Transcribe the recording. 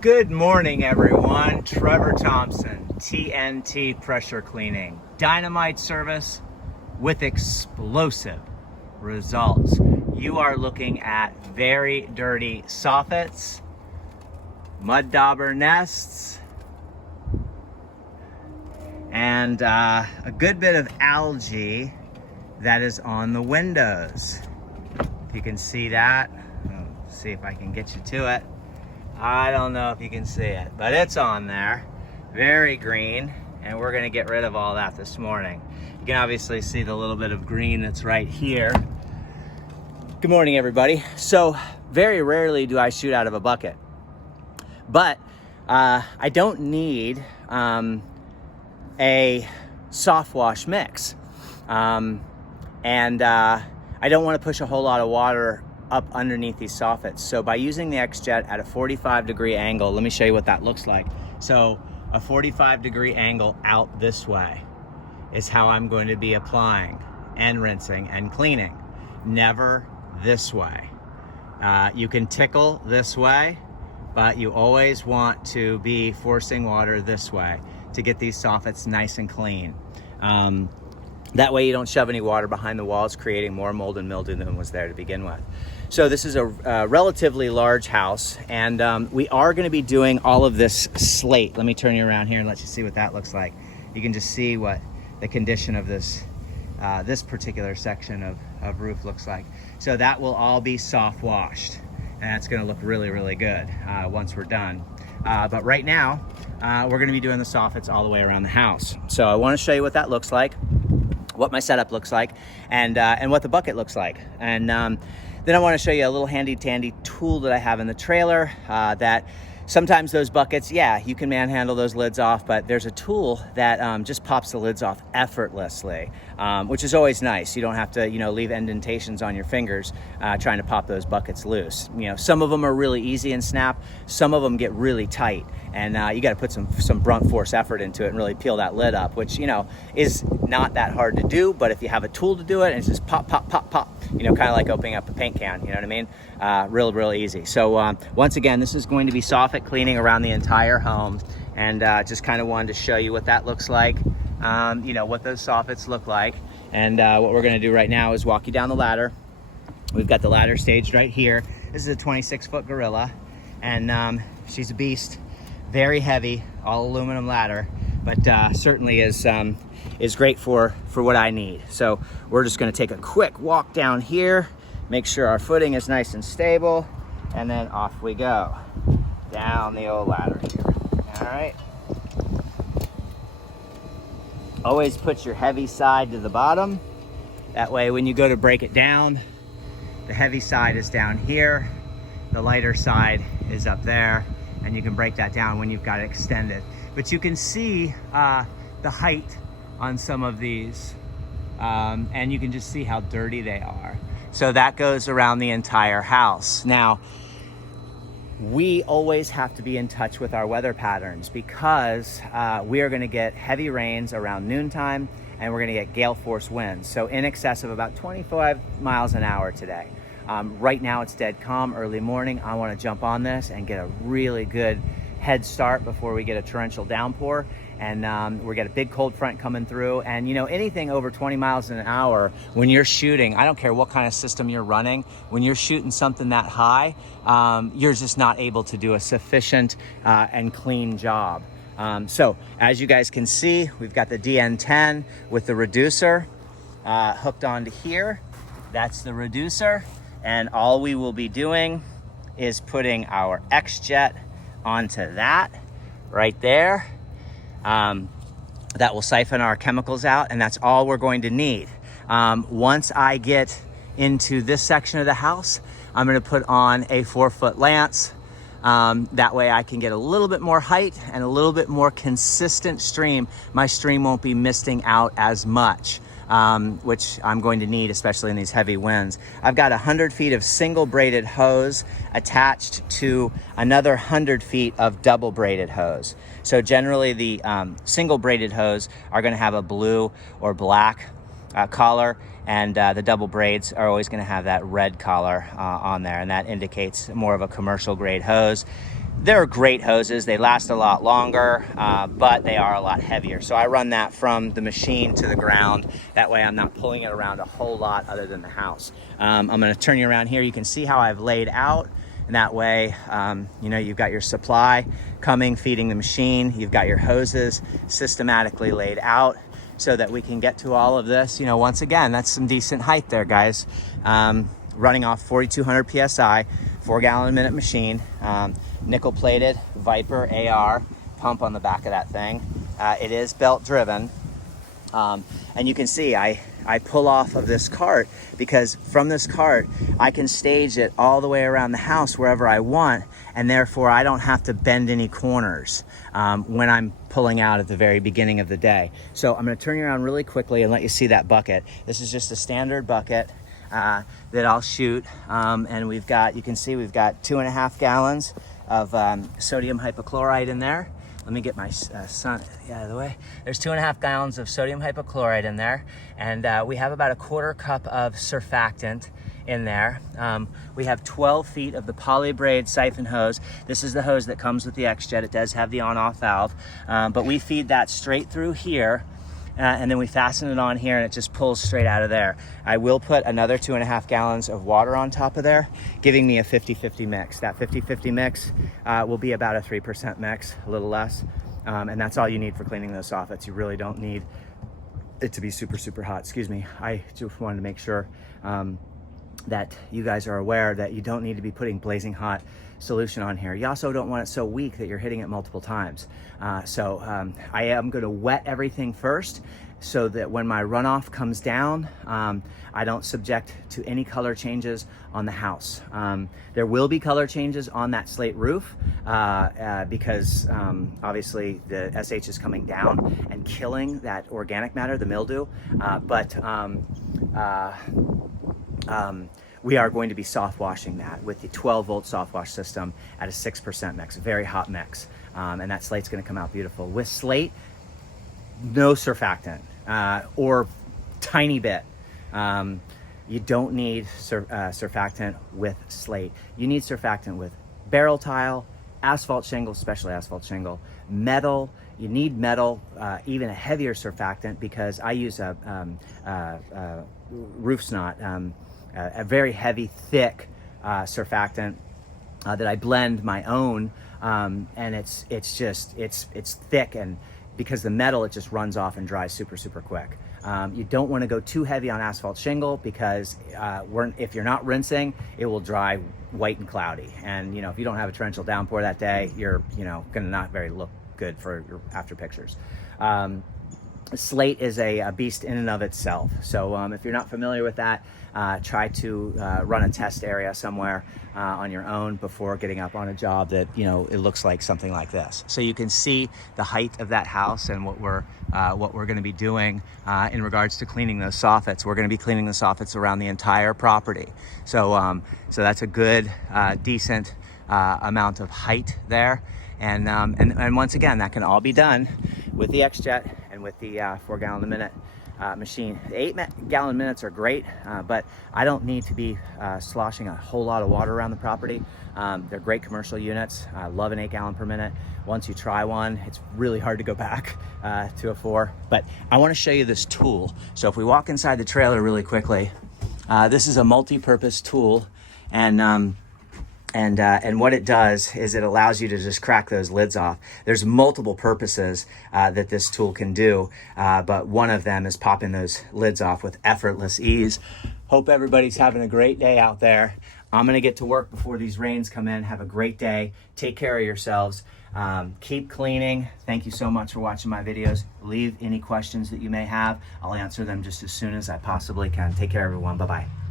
Good morning, everyone. Trevor Thompson, TNT Pressure Cleaning. Dynamite service with explosive results. You are looking at very dirty soffits, mud dauber nests, and a good bit of algae that is on the windows. If you can see that, I'll see if I can get you to it. I don't know if you can see it, but it's on there. Very green, and we're gonna get rid of all that this morning. You can obviously see the little bit of green that's right here. Good morning, everybody. So very rarely do I shoot out of a bucket, but I don't need a soft wash mix. I don't wanna push a whole lot of water up underneath these soffits. So by using the XJet at a 45-degree angle, let me show you what that looks like. So a 45-degree angle out this way is how I'm going to be applying and rinsing and cleaning. Never this way. You can tickle this way, but you always want to be forcing water this way to get these soffits nice and clean. That way you don't shove any water behind the walls, creating more mold and mildew than was there to begin with. So this is a relatively large house, and we are going to be doing all of this slate. Let me turn you around here and let you see what that looks like. You can just see what the condition of this particular section of roof looks like. So that will all be soft washed, and that's going to look really, really good once we're done. But right now, we're going to be doing the soffits all the way around the house. So I want to show you what that looks like, what my setup looks like, and what the bucket looks like. And then I want to show you a little handy dandy tool that I have in the trailer that sometimes those buckets, yeah, you can manhandle those lids off, but there's a tool that just pops the lids off effortlessly, which is always nice. You don't have to, leave indentations on your fingers trying to pop those buckets loose. Some of them are really easy and snap. Some of them get really tight, and you got to put some brunt force effort into it and really peel that lid up, which, is not that hard to do. But if you have a tool to do it, and it's just pop, pop, pop, pop, kind of like opening up a paint can, you know what I mean? Real easy. So once again, this is going to be soffit cleaning around the entire home, and just kind of wanted to show you what that looks like, what those soffits look like. And what we're going to do right now is walk you down the ladder. We've got the ladder staged right here. This is a 26-foot gorilla, and she's a beast, very heavy, all aluminum ladder, but certainly is great for what I need. So we're just going to take a quick walk down here, make sure our footing is nice and stable, and then off we go down the old ladder here. All right. Always put your heavy side to the bottom. That way when you go to break it down, the heavy side is down here, the lighter side is up there, and you can break that down when you've got it extended. But you can see the height on some of these, and you can just see how dirty they are. So that goes around the entire house. Now, we always have to be in touch with our weather patterns, because we are going to get heavy rains around noontime, and we're going to get gale force winds, so in excess of about 25 miles an hour today. Right now it's dead calm, early morning. I want to jump on this and get a really good head start before we get a torrential downpour. And we got a big cold front coming through, and anything over 20 miles an hour when you're shooting, I don't care what kind of system you're running, when you're shooting something that high, you're just not able to do a sufficient and clean job. So as you guys can see, we've got the DN10 with the reducer hooked onto here. That's the reducer, and all we will be doing is putting our XJet onto that right there. That will siphon our chemicals out, and that's all we're going to need. Once I get into this section of the house, I'm going to put on a 4-foot lance. That way I can get a little bit more height and a little bit more consistent stream. My stream won't be misting out as much, which I'm going to need, especially in these heavy winds. I've got 100 feet of single braided hose attached to another 100 feet of double braided hose. So generally the single braided hose are going to have a blue or black collar, and the double braids are always going to have that red collar on there, and that indicates more of a commercial grade hose. They're great hoses. They last a lot longer, but they are a lot heavier. So I run that from the machine to the ground. That way I'm not pulling it around a whole lot other than the house. I'm gonna turn you around here. You can see how I've laid out. And that way, you know, you've got your supply coming, feeding the machine. You've got your hoses systematically laid out so that we can get to all of this. You know, once again, that's some decent height there, guys. Running off 4,200 PSI, 4 gallon a minute machine, nickel plated Viper AR pump on the back of that thing. It is belt driven. And you can see I pull off of this cart because from this cart, I can stage it all the way around the house wherever I want. And therefore I don't have to bend any corners when I'm pulling out at the very beginning of the day. So I'm gonna turn you around really quickly and let you see that bucket. This is just a standard bucket that I'll shoot. And we've got, you can see we've got 2.5 gallons of sodium hypochlorite in there. Let me get my son out of the way. There's 2.5 gallons of sodium hypochlorite in there. And we have about 1/4 cup of surfactant in there. We have 12 feet of the polybraid siphon hose. This is the hose that comes with the XJet. It does have the on-off valve, but we feed that straight through here. And then we fasten it on here and it just pulls straight out of there. I will put another 2.5 gallons of water on top of there, giving me a 50-50 mix. That 50-50 mix will be about a 3% mix, a little less. And that's all you need for cleaning those soffits. You really don't need it to be super, super hot. Excuse me. I just wanted to make sure that you guys are aware that you don't need to be putting blazing hot solution on here. You also don't want it so weak that you're hitting it multiple times. I am going to wet everything first so that when my runoff comes down, I don't subject to any color changes on the house. There will be color changes on that slate roof because obviously the SH is coming down and killing that organic matter, the mildew, we are going to be soft washing that with the 12-volt soft wash system at a 6% mix, very hot mix. And that slate's gonna come out beautiful. With slate, no surfactant or tiny bit. You don't need surfactant with slate. You need surfactant with barrel tile, asphalt shingle, especially asphalt shingle, metal. You need metal, even a heavier surfactant because I use a roof snot, a very heavy, thick surfactant that I blend my own, and it's thick, and because the metal, it just runs off and dries super, super quick. You don't want to go too heavy on asphalt shingle because if you're not rinsing, it will dry white and cloudy. And you know, if you don't have a torrential downpour that day, you're gonna not very look good for your after pictures. Slate is a beast in and of itself. So if you're not familiar with that, try to run a test area somewhere on your own before getting up on a job that, it looks like something like this. So you can see the height of that house and what we're going to be doing in regards to cleaning those soffits. We're going to be cleaning the soffits around the entire property. So so that's a good, decent amount of height there. And once again, that can all be done with the XJet and with the 4 gallon a minute machine. 8 gallon minutes are great, but I don't need to be sloshing a whole lot of water around the property. They're great commercial units. I love an 8 gallon per minute. Once you try one, it's really hard to go back to a 4. But I want to show you this tool. So if we walk inside the trailer really quickly, this is a multi-purpose tool, and what it does is it allows you to just crack those lids off. There's multiple purposes that this tool can do, but one of them is popping those lids off with effortless ease. Hope everybody's having a great day out there. I'm gonna get to work before these rains come in. Have a great day. Take care of yourselves. Keep cleaning. Thank you so much for watching my videos. Leave any questions that you may have. I'll answer them just as soon as I possibly can. Take care, everyone. Bye-bye.